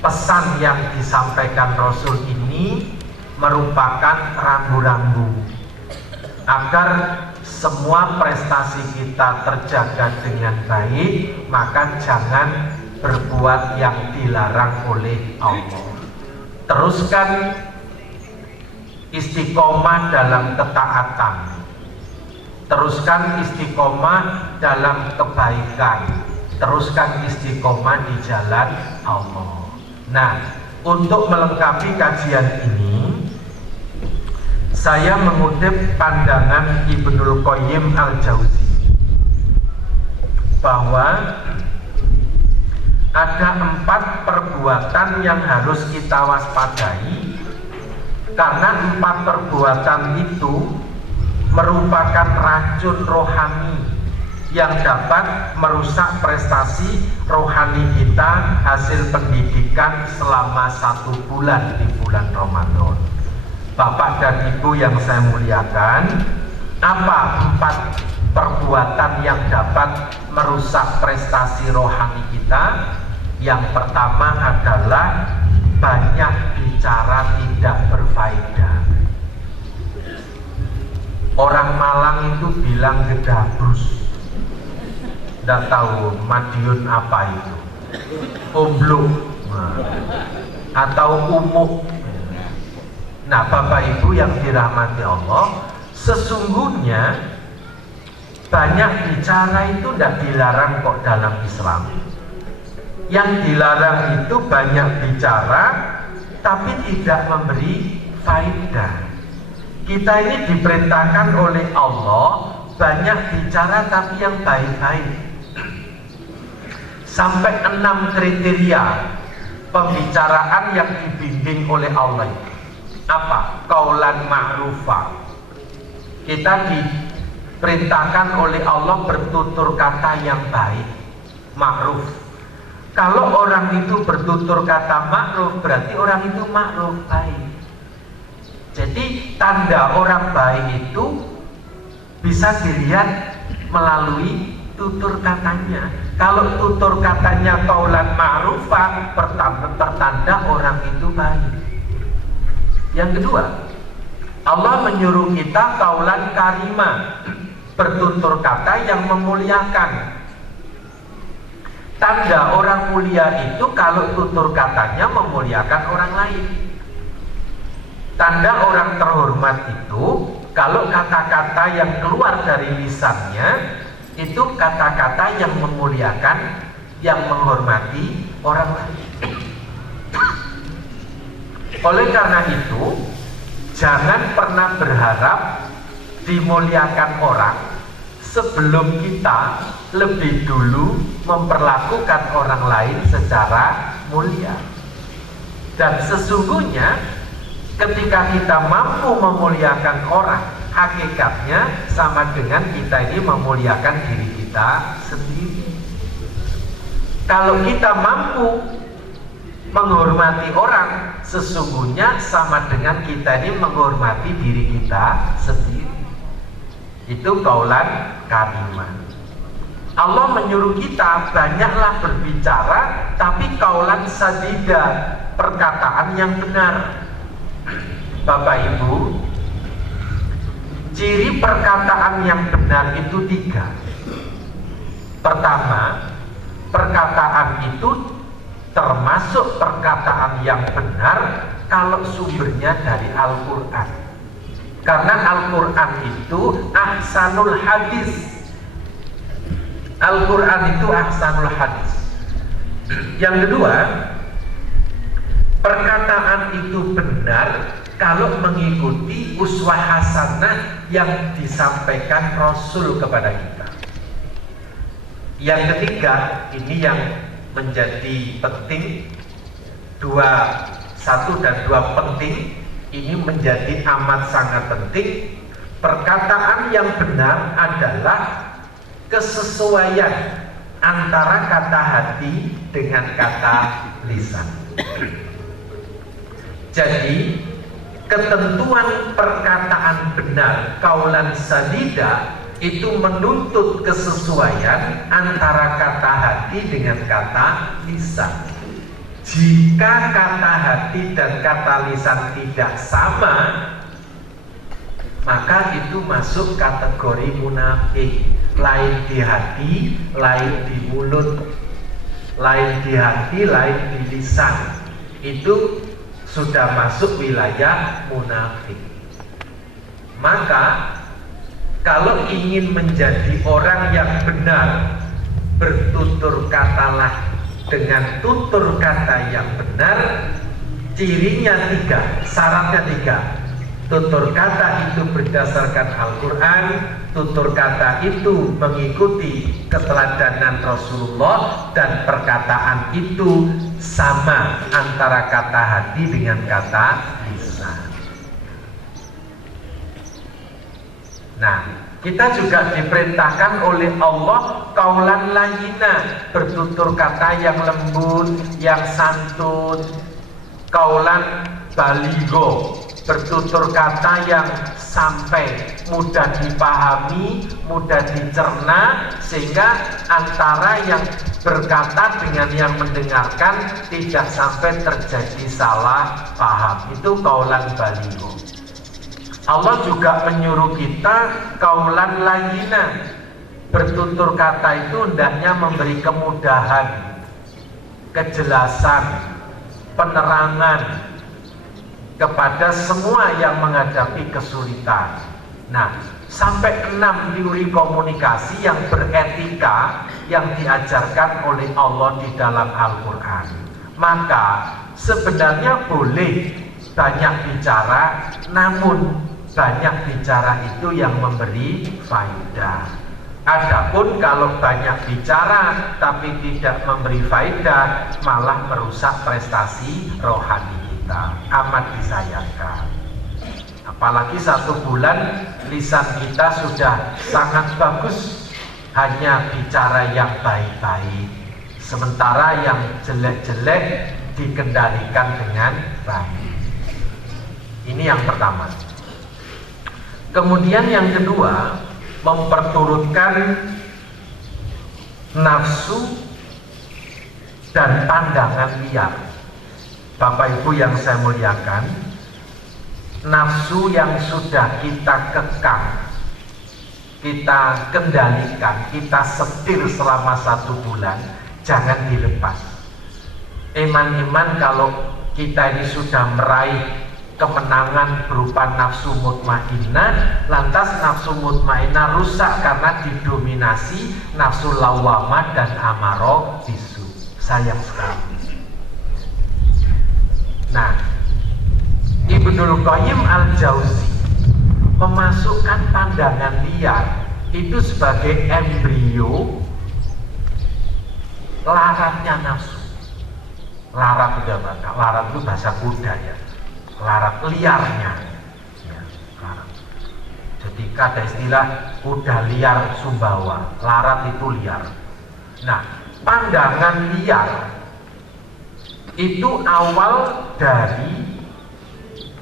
pesan yang disampaikan Rasul ini merupakan rambu-rambu agar semua prestasi kita terjaga dengan baik, maka jangan berbuat yang dilarang oleh Allah. Teruskan istiqomah dalam ketaatan, teruskan istiqomah dalam kebaikan, teruskan istiqomah di jalan Allah. Nah, untuk melengkapi kajian ini, saya mengutip pandangan Ibnul Qayyim Al-Jauzi bahwa ada 4 perbuatan yang harus kita waspadai, karena 4 perbuatan itu merupakan racun rohani yang dapat merusak prestasi rohani kita hasil pendidikan selama 1 bulan di bulan Ramadan. Bapak dan Ibu yang saya muliakan, apa 4 perbuatan yang dapat merusak prestasi rohani kita? Yang pertama adalah banyak bicara tidak berfaedah. Orang Malang itu bilang gedabrus. Tidak tahu Madiun apa itu, ombluk atau umuk. Nah, Bapak Ibu yang dirahmati Allah, sesungguhnya banyak bicara itu tidak dilarang kok dalam Islam. Yang dilarang itu banyak bicara tapi tidak memberi faedah. Kita ini diperintahkan oleh Allah banyak bicara tapi yang baik-baik. Sampai 6 kriteria pembicaraan yang dibimbing oleh Allah itu. Apa? Qaulan ma'rufa. Kita diperintahkan oleh Allah bertutur kata yang baik, ma'ruf. Kalau orang itu bertutur kata ma'ruf, berarti orang itu ma'ruf, baik. Jadi tanda orang baik itu bisa dilihat melalui tutur katanya. Kalau tutur katanya qaulan ma'rufa, pertanda orang itu baik. Yang kedua, Allah menyuruh kita qaulan karima, bertutur kata yang memuliakan. Tanda orang mulia itu kalau tutur katanya memuliakan orang lain. Tanda orang terhormat itu kalau kata-kata yang keluar dari lisannya itu kata-kata yang memuliakan, yang menghormati orang lain. Oleh karena itu, jangan pernah berharap dimuliakan orang sebelum kita lebih dulu memperlakukan orang lain secara mulia. Dan sesungguhnya ketika kita mampu memuliakan orang, hakikatnya sama dengan kita ini memuliakan diri kita sendiri. Kalau kita mampu menghormati orang, sesungguhnya sama dengan kita ini menghormati diri kita sendiri. Itu qaulan kariman. Allah menyuruh kita banyaklah berbicara, tapi qaulan sadida, perkataan yang benar. Bapak Ibu, ciri perkataan yang benar itu 3. Pertama, perkataan itu termasuk perkataan yang benar kalau sumbernya dari Al-Quran. Karena Al-Quran itu ahsanul hadis. Al-Quran itu ahsanul hadis. Yang kedua, perkataan itu benar kalau mengikuti uswah hasanah yang disampaikan Rasul kepada kita. Yang ketiga, ini yang menjadi penting, 1 dan 2 penting, ini menjadi amat sangat penting. Perkataan yang benar adalah kesesuaian antara kata hati dengan kata lisan. Jadi ketentuan perkataan benar qaulan sadida itu menuntut kesesuaian antara kata hati dengan kata lisan. Jika kata hati dan kata lisan tidak sama, maka itu masuk kategori munafik. Lain di hati, lain di mulut. Lain di hati, lain di lisan. Itu sudah masuk wilayah munafik. Maka kalau ingin menjadi orang yang benar, bertutur katalah dengan tutur kata yang benar. Cirinya 3, syaratnya 3. Tutur kata itu berdasarkan Al-Quran, tutur kata itu mengikuti keteladanan Rasulullah, dan perkataan itu sama antara kata hati dengan kata lisan. Nah, kita juga diperintahkan oleh Allah qaulan layyina, bertutur kata yang lembut, yang santun. Qaulan baligho, bertutur kata yang sampai, mudah dipahami, mudah dicerna, sehingga antara yang berkata dengan yang mendengarkan tidak sampai terjadi salah paham. Itu qaulan baligho. Allah juga menyuruh kita qaulan layyina, bertutur kata itu hendaknya memberi kemudahan, kejelasan, penerangan kepada semua yang menghadapi kesulitan. Nah, sampai 6 teori komunikasi yang beretika yang diajarkan oleh Allah di dalam Al-Quran. Maka sebenarnya boleh banyak bicara, namun banyak bicara itu yang memberi faedah. Adapun kalau banyak bicara tapi tidak memberi faedah, malah merusak prestasi rohani kita. Amat disayangkan. Apalagi 1 bulan lisan kita sudah sangat bagus, hanya bicara yang baik-baik, sementara yang jelek-jelek dikendalikan dengan baik. Ini yang pertama. Kemudian yang kedua, memperturutkan nafsu dan pandangan liar. Bapak Ibu yang saya muliakan, nafsu yang sudah kita kekang, kita kendalikan, kita setir selama 1 bulan, jangan dilepas. Iman-iman kalau kita ini sudah meraih kemenangan berupa nafsu mutmainnah, lantas nafsu mutmainnah rusak karena didominasi nafsu lawamah dan amarah bisu. Sayang sekali. Nah, Ibnul Qayyim al-Jauzi memasukkan pandangan liar itu sebagai embrio laratnya nafsu. Larat itu apa? Larat itu bahasa kuda ya. Larat liarnya ya, larat. Jadi ada istilah kuda liar Sumbawa, larat itu liar. Nah, pandangan liar itu awal dari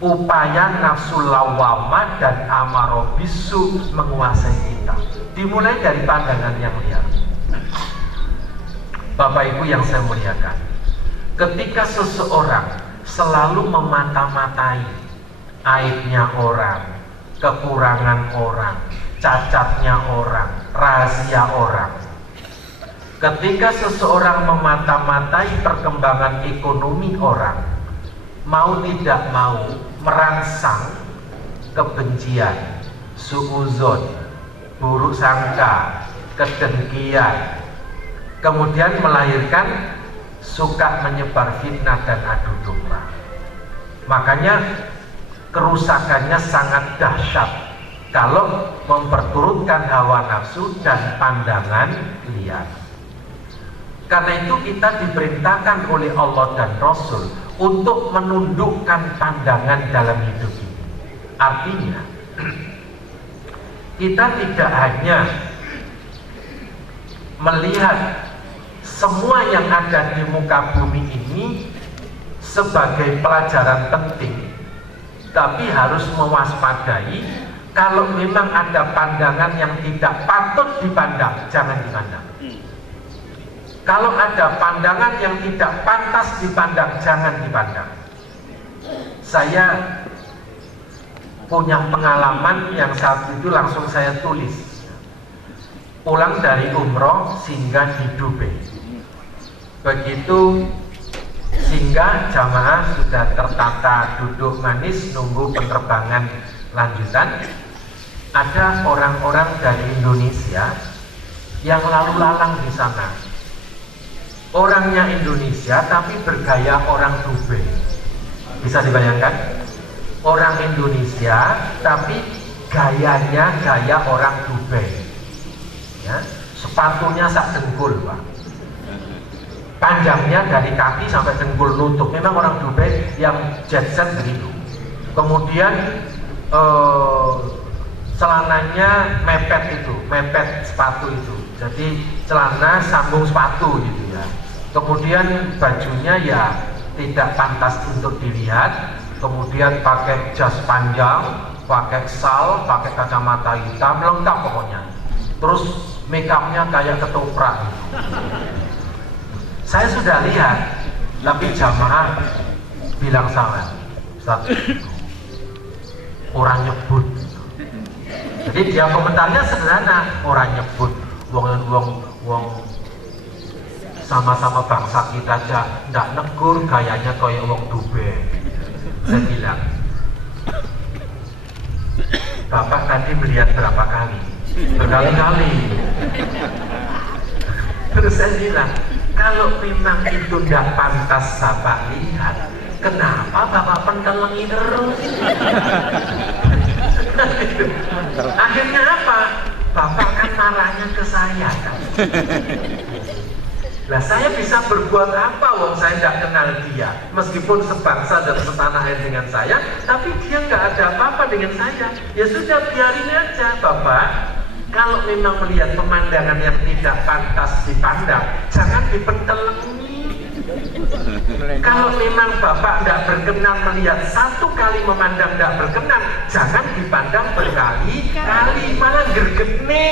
upaya nafsu lawamah dan amarah bisu menguasai kita. Dimulai dari pandangan yang liar. Bapak Ibu yang saya muliakan, ketika seseorang selalu memata-matai aibnya orang, kekurangan orang, cacatnya orang, rahasia orang. Ketika seseorang memata-matai perkembangan ekonomi orang, mau tidak mau merangsang kebencian, suuzon, buruk sangka, kedengkian, kemudian melahirkan suka menyebar fitnah dan adu domba. Makanya kerusakannya sangat dahsyat kalau memperturutkan hawa nafsu dan pandangan liar. Karena itu kita diperintahkan oleh Allah dan Rasul untuk menundukkan pandangan dalam hidup ini. Artinya kita tidak hanya melihat semua yang ada di muka bumi ini sebagai pelajaran penting, tapi harus mewaspadai kalau memang ada pandangan yang tidak patut dipandang, jangan dipandang. Kalau ada pandangan yang tidak pantas dipandang, jangan dipandang. Saya punya pengalaman yang saat itu langsung saya tulis. Pulang dari umroh singgah di Dubai. Begitu singgah, jamaah sudah tertata duduk manis nunggu penerbangan lanjutan. Ada orang-orang dari Indonesia yang lalu lalang di sana. Orangnya Indonesia tapi bergaya orang Dubai. Bisa dibayangkan? Orang Indonesia tapi gayanya gaya orang Dubai. Ya, sepatunya sak dengkul, Pak. Panjangnya dari kaki sampai dengkul nutup. Memang orang Dubai yang jet set begitu. Kemudian celananya mepet itu, mepet sepatu itu. Jadi celana sambung sepatu gitu ya. Kemudian bajunya ya tidak pantas untuk dilihat. Kemudian pakai jas panjang, pakai sal, pakai kacamata hitam, lengkap pokoknya. Terus make upnya kayak ketoprak. Saya sudah lihat, tapi jamaah bilang sama, Ustaz, orang nyebut. Jadi dia komentarnya sederhana, orang nyebut, wong sama-sama bangsa kita aja ndak negur, gayanya kayak wong Dubai. Saya bilang, Bapak tadi melihat berapa kali? Berkali-kali. Terus saya bilang, kalau memang itu ndak pantas Bapak lihat, kenapa Bapak pentelengi terus? Akhirnya apa? Bapak kan marahnya ke saya kan. Lah saya bisa berbuat apa wong saya tidak kenal dia, meskipun sebangsa dan setanah air dengan saya, tapi dia nggak ada apa-apa dengan saya. Ya sudah, biarin aja Bapak. Kalau memang melihat pemandangan yang tidak pantas dipandang, jangan dipentelengi. Kalau memang Bapak tidak berkenan melihat satu kali memandang tidak berkenan, jangan dipandang berkali-kali, malah gergetne.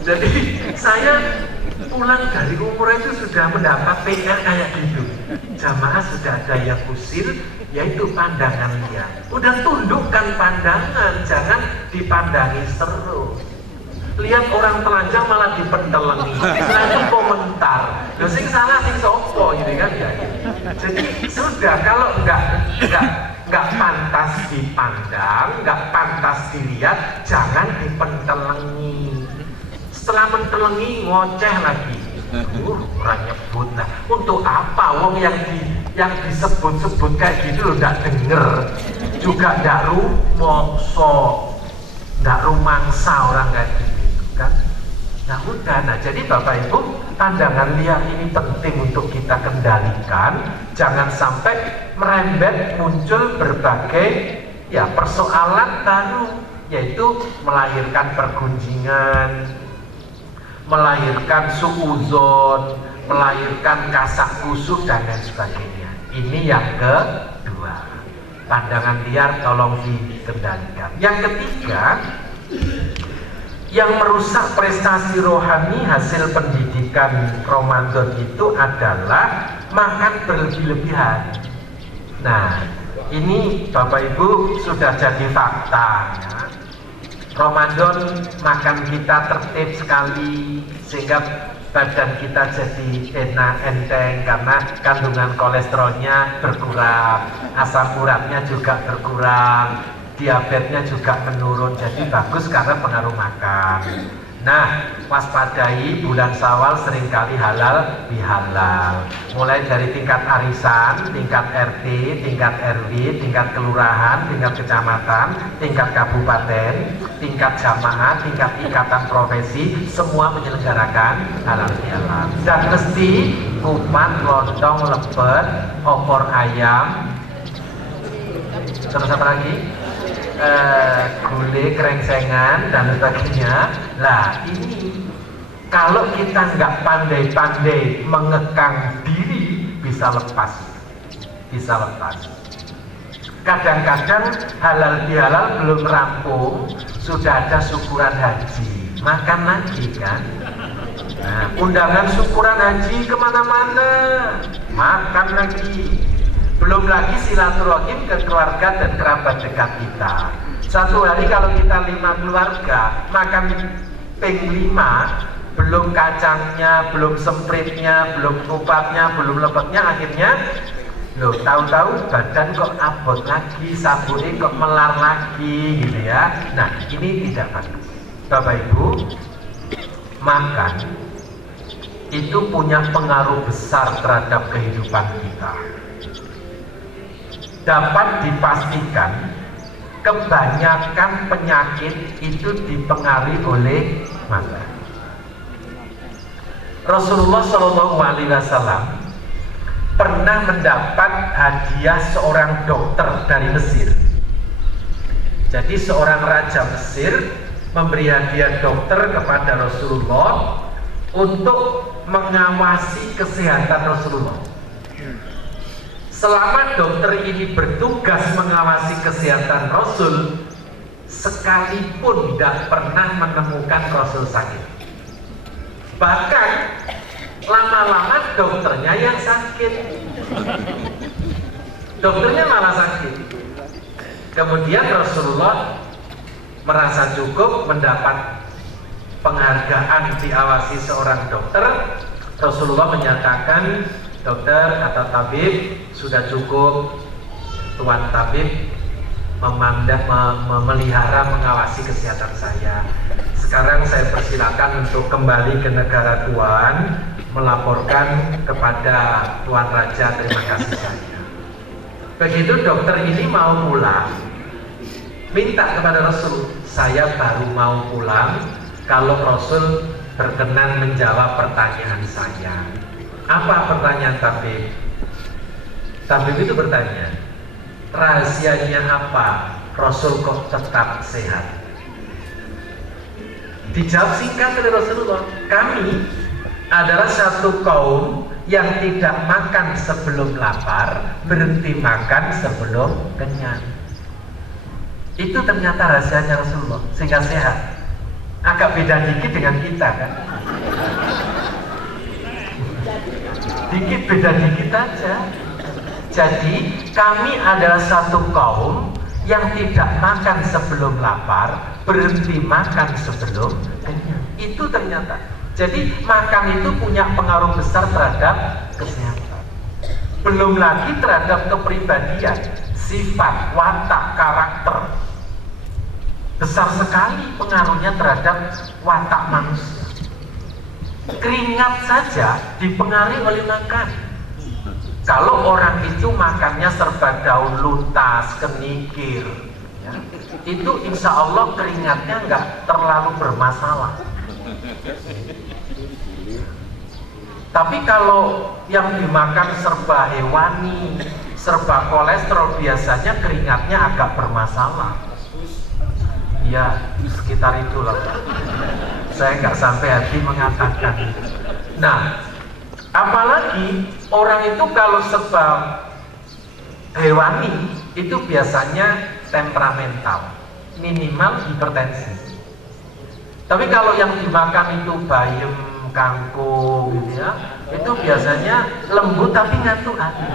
Jadi saya pulang dari umrah itu sudah mendapat PR kayak gitu. Jamaah sudah ada yang usil, yaitu pandangan liar. Udah tundukkan pandangan, jangan dipandangi seru. Lihat orang telanjang malah dipentelengi, itu komentar. Loh sing salah sing sopo gitu kan ya. Jadi sudah, kalau nggak pantas dipandang, nggak pantas dilihat, jangan dipentelengi. Setelah mentelengi ngoceh lagi. Orang nyebut, nah untuk apa wong yang disebut-sebut kayak gitu loh, nggak denger juga, nggak rumangsa orang kayak gitu kan. Nah udah, nah jadi Bapak Ibu, pandangan liar ini penting untuk kita kendalikan, jangan sampai merembet muncul berbagai persoalan baru, yaitu melahirkan pergunjingan, melahirkan suuzon, melahirkan kasak kusuk dan lain sebagainya. Ini yang kedua, pandangan liar tolong dikendalikan. Yang ketiga, yang merusak prestasi rohani hasil pendidikan Ramadan itu adalah makan berlebih-lebihan. Nah, ini Bapak Ibu sudah jadi fakta ya. Ramadan makan kita tertib sekali sehingga badan kita jadi enak, enteng, karena kandungan kolesterolnya berkurang, asam uratnya juga berkurang, diabetesnya juga menurun. Jadi bagus karena pengaruh makan. Nah, waspadai bulan Syawal seringkali halal bihalal. Mulai dari tingkat arisan, tingkat RT, tingkat RW, tingkat kelurahan, tingkat kecamatan, tingkat kabupaten, tingkat jamaah, tingkat ikatan profesi, semua menyelenggarakan halal bihalal. Dan mesti kupat, lontong, lepet, opor ayam, terus apa lagi? Gulai, kerengsengan dan sebagainya. Lah ini kalau kita nggak pandai-pandai mengekang diri, bisa lepas. Kadang-kadang halal bihalal belum rampung, sudah ada syukuran haji, makan lagi kan. Nah, undangan syukuran haji kemana-mana, makan lagi. Belum lagi silaturahim ke keluarga dan kerabat dekat kita. Satu hari kalau kita 5 keluarga, makan ping 5, belum kacangnya, belum sempritnya, belum kupatnya, belum lepetnya, akhirnya loh, tahu-tahu badan kok abot lagi, sabunnya kok melar lagi gitu ya. Nah, ini tidak bagus. Bapak Ibu, makan itu punya pengaruh besar terhadap kehidupan kita. Dapat dipastikan kebanyakan penyakit itu dipengaruhi oleh makan. Rasulullah SAW pernah mendapat hadiah seorang dokter dari Mesir. Jadi seorang raja Mesir memberi hadiah dokter kepada Rasulullah untuk mengawasi kesehatan Rasulullah. Selama dokter ini bertugas mengawasi kesehatan Rasul, sekalipun tidak pernah menemukan Rasul sakit. Bahkan lama-lama dokternya yang sakit, dokternya malah sakit. Kemudian Rasulullah merasa cukup mendapat penghargaan diawasi seorang dokter. Rasulullah menyatakan, dokter atau tabib, sudah cukup tuan tabib memelihara, mengawasi kesehatan saya. Sekarang saya persilakan untuk kembali ke negara tuan, melaporkan kepada tuan raja terima kasih saya. Begitu dokter ini mau pulang, minta kepada Rasul, saya baru mau pulang kalau Rasul berkenan menjawab pertanyaan saya. Apa pertanyaan tabib? Tabib itu bertanya, rahasianya apa Rasul kok tetap sehat? Dijawab singkat oleh Rasulullah, kami adalah satu kaum yang tidak makan sebelum lapar, berhenti makan sebelum kenyang. Itu ternyata rahasianya Rasulullah sehingga sehat. Agak beda dikit dengan kita kan? Dikit, beda dikit aja. Jadi kami adalah satu kaum yang tidak makan sebelum lapar, berhenti makan sebelum kenyang. Itu ternyata. Jadi makan itu punya pengaruh besar terhadap kesehatan. Belum lagi terhadap kepribadian, sifat, watak, karakter. Besar sekali pengaruhnya terhadap watak manusia. Keringat saja dipengaruhi oleh makan. Kalau orang itu makannya serba daun luntas, kenikir, ya, itu insya Allah keringatnya nggak terlalu bermasalah. Tapi kalau yang dimakan serba hewani, serba kolesterol, biasanya keringatnya agak bermasalah. Ya, sekitar itulah. Saya nggak sampai hati mengatakan. Nah, apalagi orang itu kalau serba hewani itu biasanya temperamental, minimal hipertensi. Tapi kalau yang dimakan itu bayam, kangkung gitu ya, itu biasanya lembut tapi ngantuk hati.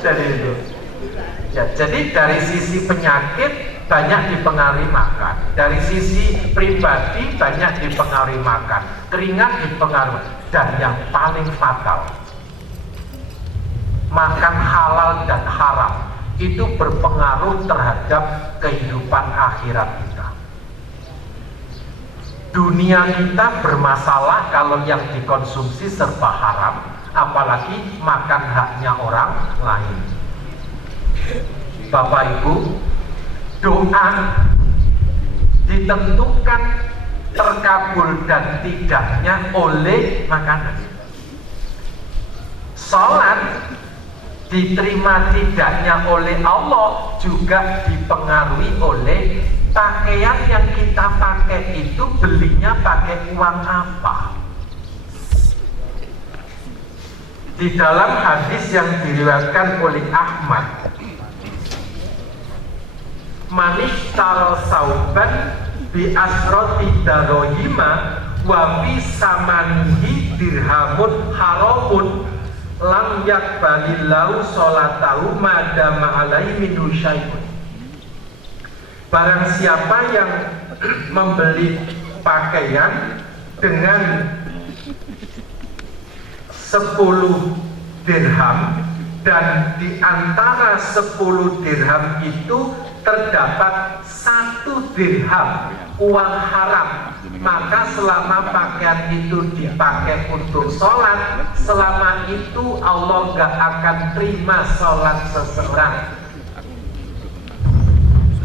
Jadi itu. Ya, jadi dari sisi penyakit banyak dipengaruhi makan, dari sisi pribadi banyak dipengaruhi makan, keringat dipengaruhi, dan yang paling fatal, makan halal dan haram itu berpengaruh terhadap kehidupan akhirat kita. Dunia kita bermasalah kalau yang dikonsumsi serba haram, apalagi makan haknya orang lain. Bapak Ibu, doa ditentukan terkabul dan tidaknya oleh makanan. Salat diterima tidaknya oleh Allah juga dipengaruhi oleh pakaian yang kita pakai itu belinya pakai uang apa. Di dalam hadis yang diriwayatkan oleh Ahmad, manishtaro sauban bi asroti darohima wa bi samanihi dirhamun haramun lam yakbalillahu sholatahu madama alaihi minu syai'un. Barang siapa yang membeli pakaian dengan 10 dirham dan di antara 10 dirham itu terdapat 1 dirham uang haram, maka selama pakaian itu dipakai untuk sholat, selama itu Allah gak akan terima sholat seseorang.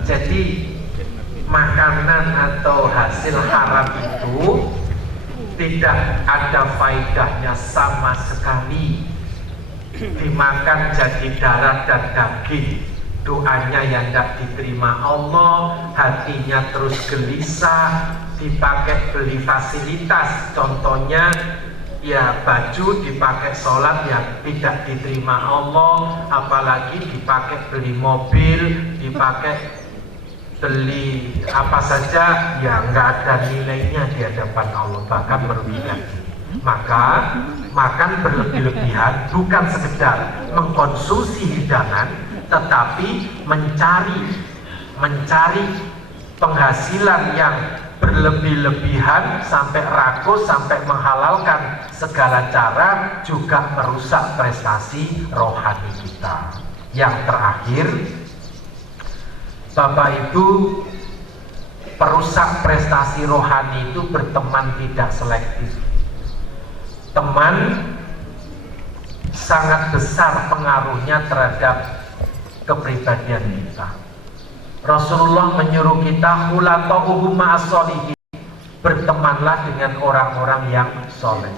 Jadi makanan atau hasil haram itu tidak ada faedahnya sama sekali. Dimakan jadi darah dan daging, doanya yang tidak diterima Allah, hatinya terus gelisah, dipakai beli fasilitas, contohnya ya baju dipakai sholat yang tidak diterima Allah, apalagi dipakai beli mobil, dipakai beli apa saja yang nggak ada nilainya di hadapan Allah, bahkan merugikan. Maka makan berlebih-lebihan bukan sekedar mengkonsumsi hidangan, tetapi mencari penghasilan yang berlebih-lebihan sampai rakus, sampai menghalalkan segala cara, juga merusak prestasi rohani kita. Yang terakhir, Bapak Ibu, perusak prestasi rohani itu berteman tidak selektif. Teman sangat besar pengaruhnya terhadap kepribadian kita. Rasulullah menyuruh kita khulaqauhum ma'as-sholihin, bertemanlah dengan orang-orang yang soleh.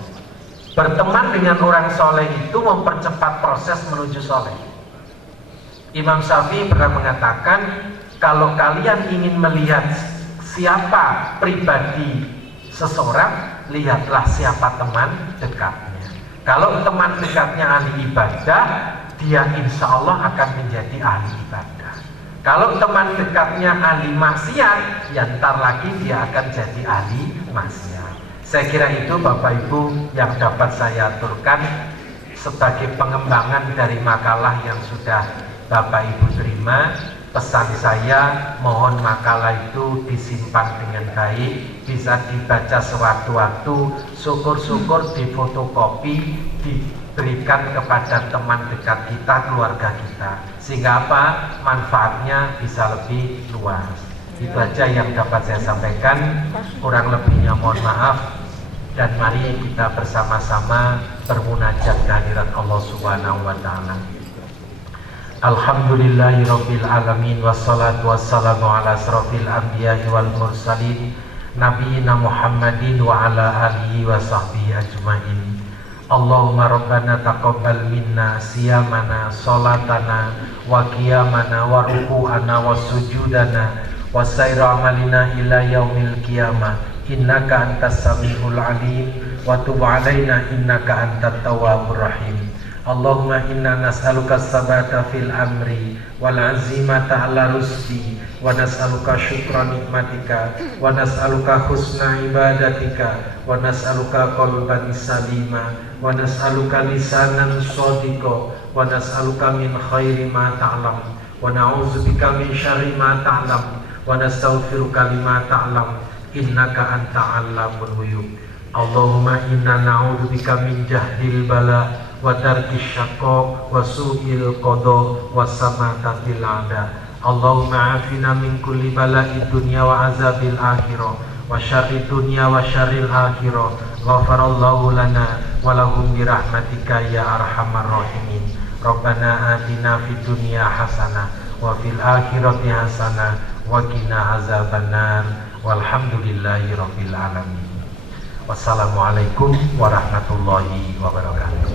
Berteman dengan orang soleh itu mempercepat proses menuju soleh. Imam Syafi'i pernah mengatakan, kalau kalian ingin melihat siapa pribadi seseorang, lihatlah siapa teman dekatnya. Kalau teman dekatnya ahli ibadah, dia insya Allah akan menjadi ahli ibadah. Kalau teman dekatnya ahli maksiat, ya ntar lagi dia akan jadi ahli maksiat. Saya kira itu Bapak Ibu yang dapat saya aturkan sebagai pengembangan dari makalah yang sudah Bapak Ibu terima. Pesan saya, mohon makalah itu disimpan dengan baik, bisa dibaca sewaktu-waktu, syukur-syukur difotokopi, diberikan kepada teman dekat kita, keluarga kita, sehingga apa? Manfaatnya bisa lebih luas. Itu aja yang dapat saya sampaikan, kurang lebihnya mohon maaf, dan mari kita bersama-sama bermunajat kehadirat Allah Subhanahu wa Ta'ala. Alhamdulillahirabbil alamin, wassalatu wassalamu ala asrofil anbiya'i wal mursalin nabiyina Muhammadin wa ala alihi wa sahbihi ajmain. Allahumma rabbana taqabbal minna siyamana, salatana, wa qiyamana, wa ruku'ana, wa sujudana, wa sayra amalina ila yaumil qiyamah. Innaka antas sami'ul alim, wa tub alaina innaka antat tawwabur rahim. Allahumma inna nas'aluka sabata fil amri wal azimata ala rusdi, wa nas'aluka syukra nikmatika, wa nas'aluka husna ibadatika, wa nas'aluka qalban salima, wa nas'aluka lisanan shadiqa, wa nas'aluka min khairi ma ta'lam, wa na'udzubika min syarri ma ta'lam, wa nastaghfiruka lima ta'lam, innaka anta 'allamul ghuyub. Allahumma inna na'udzubika min jahdil bala wa tarkis syaqqa wa su'il qada wa samatatil ada. Allahumma afina min kulli bala'id dunya wa azabil akhirah wa syarrid dunya wa syarril akhirah. Ghafarallahu lana wa lahum bi rahmatika ya arhamar rahimin. Rabbana atina fid dunya hasanah wa fil akhirati hasanah wa qina azabannar. Walhamdulillahi rabbil alamin. Wassalamualaikum warahmatullahi wabarakatuh.